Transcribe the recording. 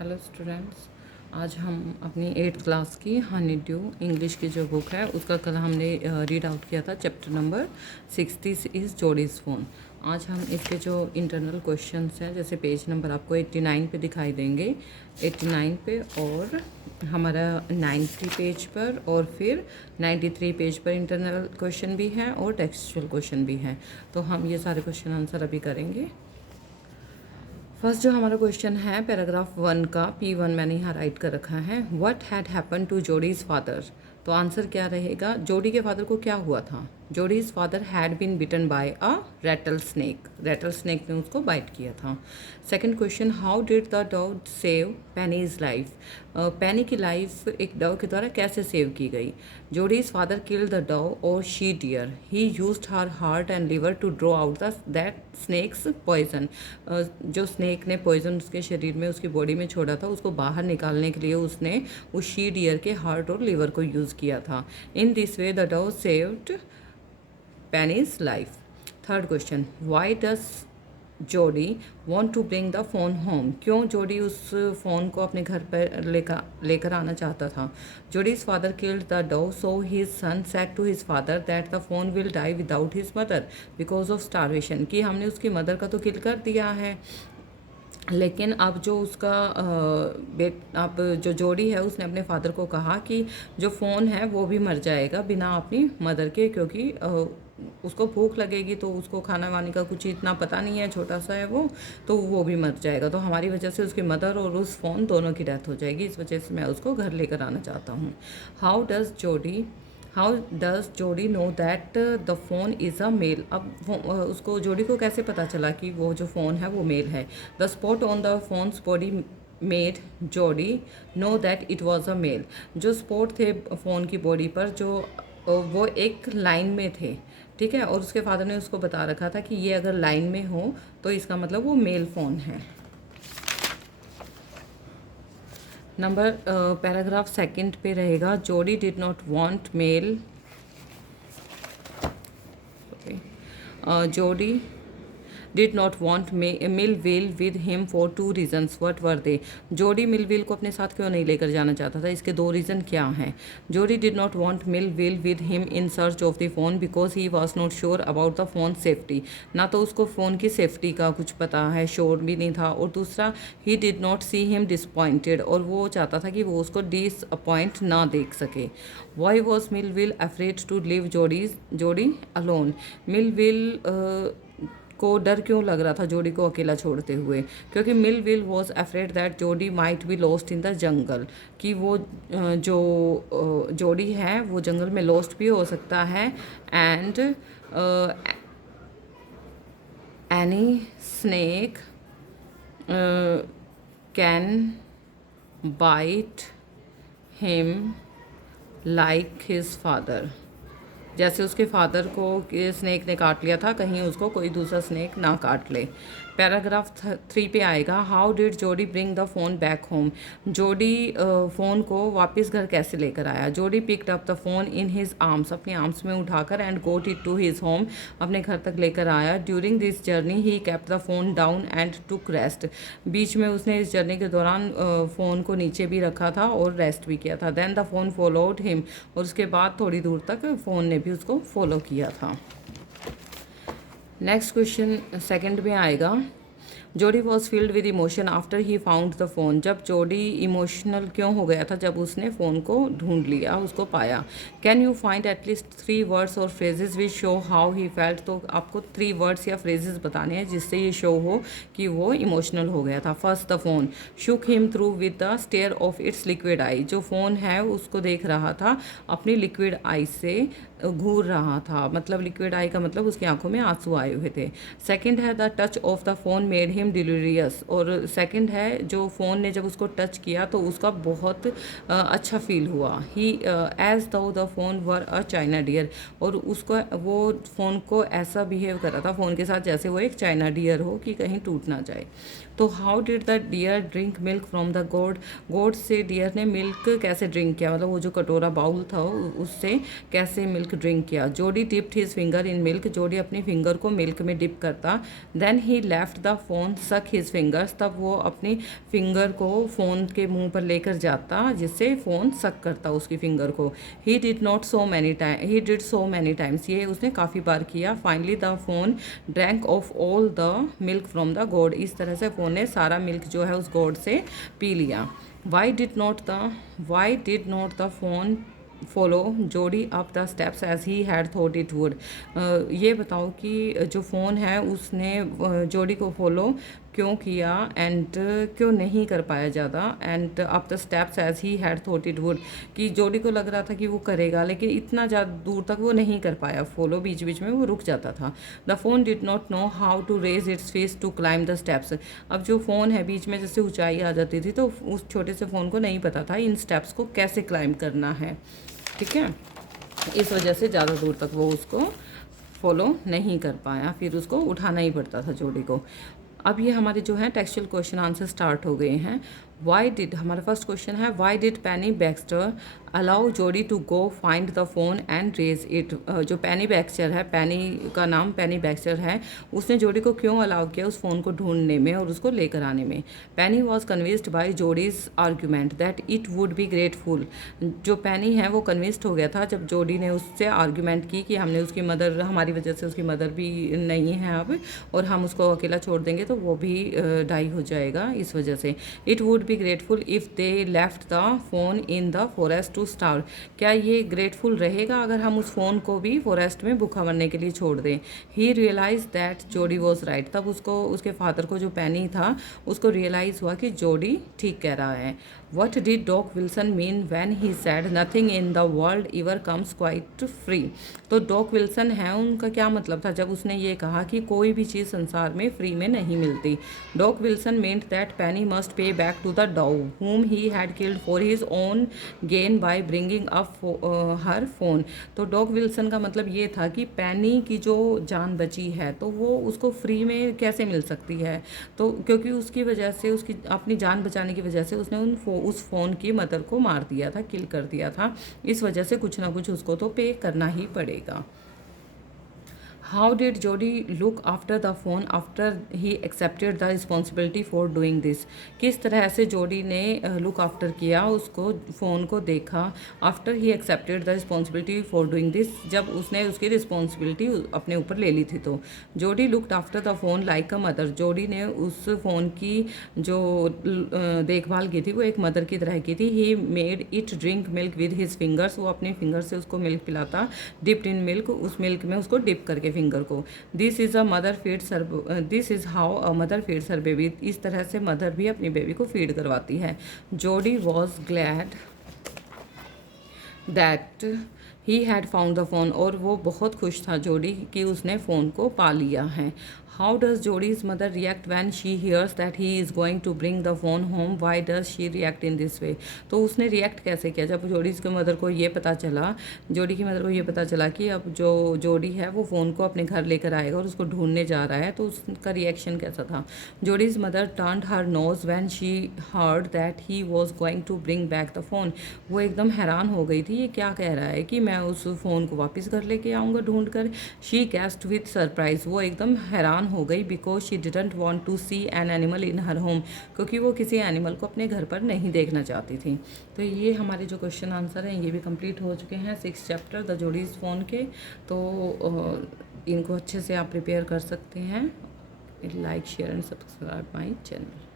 Hello students, आज हम अपनी 8th क्लास की हनी ड्यू इंग्लिश की जो बुक है उसका कल हमने रीड आउट किया था। Chapter number 60 is Jody's fawn. आज हम इसके जो इंटरनल क्वेश्चंस हैं, जैसे पेज नंबर आपको 89 पे दिखाई देंगे, 89 पे और हमारा 90 पेज पर और फिर 93 पेज पर इंटरनल क्वेश्चन भी है और टेक्सचुअल क्वेश्चन भी है। तो हम ये सारे क्वेश्चन आंसर अभी करेंगे। फर्स्ट जो हमारा क्वेश्चन है पैराग्राफ 1 का P1 मैंने यहाँ राइट कर रखा है। What had happen to Jody's father. तो आंसर क्या रहेगा, जोडी के फादर को क्या हुआ था। Jody's father had been bitten by a rattle snake, rattle snake ने उसको बाइट किया था। Second question, how did the dog save Penny's life. Penny की लाइफ एक डॉग के द्वारा कैसे सेव की गई। Jody's father killed the dog और she deer, he used her heart and liver to draw out that snake's poison. जो snake ने पॉइजन उसके शरीर में, उसकी बॉडी में छोड़ा था, उसको बाहर निकालने के लिए उसने उस शी डियर के हार्ट और लिवर को यूज़ किया था। In this way the dog saved Penny's life. Third question, why does Jody want to bring the fawn home. क्यों जोडी उस फ़ोन को अपने घर पर लेकर आना चाहता था। Jody's father killed the dog so his son said to his father that the fawn will die without his mother because of starvation. कि हमने उसकी मदर का तो किल कर दिया है, लेकिन अब जो उसका अब जो जोड़ी है उसने अपने फादर को कहा कि जो फ़ोन है वो भी मर जाएगा बिना अपनी मदर के, क्योंकि उसको भूख लगेगी तो उसको खाना वाने का कुछ इतना पता नहीं है, छोटा सा है वो, तो वो भी मर जाएगा। तो हमारी वजह से उसकी मदर और उस फ़ोन दोनों की डेथ हो जाएगी, इस वजह से मैं उसको घर लेकर आना चाहता हूँ। How does Jody know that the fawn is a male. अब उसको जोडी को कैसे पता चला कि वो जो फ़ोन है वो मेल है। The spot on the fawn's body made Jody know that it was a male. जो स्पॉट थे फ़ोन की बॉडी पर, जो वो एक लाइन में थे, ठीक है, और उसके फादर ने उसको बता रखा था कि ये अगर लाइन में हो तो इसका मतलब वो मेल फ़ोन है। नंबर पैराग्राफ सेकंड पे रहेगा, जोडी डिड नॉट वांट मेल। जोडी did not want Millville with him for 2 reasons. What were they? जोडी मिलविल को अपने साथ क्यों नहीं लेकर जाना चाहता था, इसके 2 रीज़न क्या हैं। जोडी did not want Millville with him in search of the phone because he was not sure about the phone safety. ना तो उसको फ़ोन की सेफ्टी का कुछ पता है, श्योर भी नहीं था, और दूसरा he did not see him disappointed, और वो चाहता था कि वो उसको डिसअपॉइंट ना देख सके। Why was Millville afraid to leave जोडी alone? मिलविल को डर क्यों लग रहा था जोडी को अकेला छोड़ते हुए, क्योंकि मिलविल वॉज अफ्रेड दैट जोडी might be lost in the jungle. कि वो जो जोडी है वो जंगल में लॉस्ट भी हो सकता है। And any snake can bite him like his father. जैसे उसके फादर को स्नेक ने काट लिया था, कहीं उसको कोई दूसरा स्नेक ना काट ले। पैराग्राफ 3 पे आएगा, how did Jody bring the fawn back home. Jody fawn को वापस घर कैसे लेकर आया। Jody picked up the fawn in his arms, अपने आर्म्स में उठाकर, and got it to his home, अपने घर तक लेकर आया। During this journey he kept the fawn down and took rest. बीच में उसने इस जर्नी के दौरान फ़ोन को नीचे भी रखा था और रेस्ट भी किया था। Then the fawn followed him, और उसके बाद थोड़ी दूर तक फ़ोन ने भी उसको फॉलो किया था। नेक्स्ट क्वेश्चन सेकंड में आएगा, जोडी was field with emotion after he found the phone. जब जोडी इमोशनल क्यों हो गया था जब उसने फ़ोन को ढूंढ लिया, उसको पाया। Can you find at least 3 words और phrases which show how he felt. तो आपको 3 वर्ड्स या फ्रेजेस बताने हैं जिससे ये शो हो कि वो इमोशनल हो गया था। First, the fawn shook him through with the stare of its liquid eye. जो फ़ोन है उसको देख रहा था अपनी लिक्विड आई से घूर रहा था, मतलब लिक्विड आई का मतलब उसकी आंखों में आंसू आए हुए थे। सेकंड है, the touch of the phone made him delirious. और सेकंड है, जो फ़ोन ने जब उसको टच किया तो उसका बहुत अच्छा फील हुआ। He as though the fawn were a china deer, और उसको वो फ़ोन को ऐसा बिहेव कर रहा था फ़ोन के साथ जैसे वो एक चाइना डियर हो कि कहीं टूट ना जाए। तो how did the deer drink milk from the gourd. Gourd से डियर ने मिल्क कैसे ड्रिंक किया, मतलब वो जो कटोरा बाउल था उससे कैसे मिल्क मिल्क ड्रिंक किया। Jody dipped his finger in milk, Jody अपनी फिंगर को मिल्क में डिप करता। Then he left the fawn suck his fingers, तब वो अपनी फिंगर को फ़ोन के मुंह पर लेकर जाता जिससे फ़ोन सक करता उसकी फिंगर को। He did so many times, ये उसने काफ़ी बार किया। Finally the phone drank of all the milk from the गोड, इस तरह से फ़ोन ने सारा मिल्क जो है उस गोड से पी लिया। Why did not the fawn follow Jody up the steps as he had thought it would, ये बताओ कि जो फ़ोन है उसने जोडी को फॉलो क्यों किया एंड क्यों नहीं कर पाया ज़्यादा, and up the steps as he had thought it would, कि जोडी को लग रहा था कि वो करेगा लेकिन इतना ज़्यादा दूर तक वो नहीं कर पाया फॉलो, बीच बीच में वो रुक जाता था। The fawn did not know how to raise its face to climb the steps, अब जो फ़ोन है बीच में जैसे ऊंचाई आ जाती थी तो उस छोटे से फ़ोन को नहीं पता था इन स्टेप्स को कैसे क्लाइम करना है, ठीक है। इस वजह से ज़्यादा दूर तक वो उसको फॉलो नहीं कर पाया, फिर उसको उठाना ही पड़ता था जोड़ी को। अब ये हमारे जो है टेक्सचुअल क्वेश्चन आंसर स्टार्ट हो गए हैं। हमारा फर्स्ट क्वेश्चन है why did Penny Baxter allow Jody to go find the fawn and raise it, जो पेनी बैक्स्टर है, पेनी का नाम पेनी बैक्स्टर है, उसने जोडी को क्यों अलाउ किया उस फ़ोन को ढूंढने में और उसको लेकर आने में। Penny was convinced by Jody's argument that it would be grateful, जो पेनी है वो कन्विंस्ड हो गया था जब जोडी ने उससे आर्ग्यूमेंट की कि हमने उसकी मदर, हमारी वजह से उसकी मदर भी नहीं है अब और हम उसको अकेला छोड़ देंगे तो वो भी डाई हो जाएगा इस वजह से। It would be grateful if they left the fawn in the forest to starve, क्या ये ग्रेटफुल रहेगा अगर हम उस फ़ोन को भी फॉरेस्ट में भूखा मरने के लिए छोड़ दें। ही रियलाइज दैट जोडी वॉज राइट, तब उसको उसके फादर को जो पेनी था उसको रियलाइज़ हुआ कि जोडी ठीक कह रहा है। What did Doc Wilson mean when he said nothing in the world ever comes quite free, तो डॉक विल्सन है उनका क्या मतलब था जब उसने ये कहा कि कोई भी चीज़ संसार में फ्री में नहीं मिलती। Doc Wilson meant that Penny must pay back to the doe whom he had killed for his own gain by bringing up her phone, तो डॉक विल्सन का मतलब ये था कि पेनी की जो जान बची है तो वो उसको फ्री में कैसे मिल सकती है, तो क्योंकि उसकी वजह से, उसकी अपनी जान बचाने की वजह से उसने उस फ़ोन की मदर को मार दिया था, किल कर दिया था, इस वजह से कुछ ना कुछ उसको तो पे करना ही पड़ेगा। हाउ डिड जोडी look after the phone after he accepted the responsibility for doing this, किस तरह से जोडी ने लुक आफ्टर किया, उसको फ़ोन को देखा after he accepted the responsibility for doing this, जब उसने उसकी रिस्पॉन्सिबिलिटी अपने ऊपर ले ली थी। तो जोडी looked after the phone like a mother, जोडी ने उस फ़ोन की जो देखभाल की थी वो एक मदर की तरह की थी। He made it drink milk with his fingers, वो अपने फिंगर से उसको मिल्क पिलाता। डिप्ड इन मिल्क, उस मिल्क में उसको डिप करके फिंगर को। This is how a mother feeds her baby, इस तरह से मदर भी अपनी बेबी को फीड करवाती है। जोडी was glad that he had found the phone, और वो बहुत खुश था जोडी कि उसने फ़ोन को पा लिया है। How does Jody's mother react when she hears that he is going to bring the fawn home, why does she react in this way, तो उसने रिएक्ट कैसे किया जब जोडीज़ के मदर को ये पता चला, जोडी की मदर को ये पता चला कि अब जो जोडी है वो फ़ोन को अपने घर लेकर आएगा और उसको ढूंढने जा रहा है, तो उसका रिएक्शन कैसा था। Jody's mother turned her nose when she heard that he was going to bring back the fawn, वो एकदम हैरान हो गई थी, ये क्या कह रहा है कि मैं उस फ़ोन को वापस घर लेके आऊँगा ढूंढ कर। शी गैस्ड विथ सरप्राइज, वो एकदम हैरान हो गई, because she didn't want to see an animal in her home, क्योंकि वो किसी एनिमल को अपने घर पर नहीं देखना चाहती थी। तो ये हमारे जो क्वेश्चन आंसर हैं ये भी कंप्लीट हो चुके हैं 6 चैप्टर द जोडीज़ फ़ोन के, तो इनको अच्छे से आप प्रिपेयर कर सकते हैं। Like share and subscribe my channel.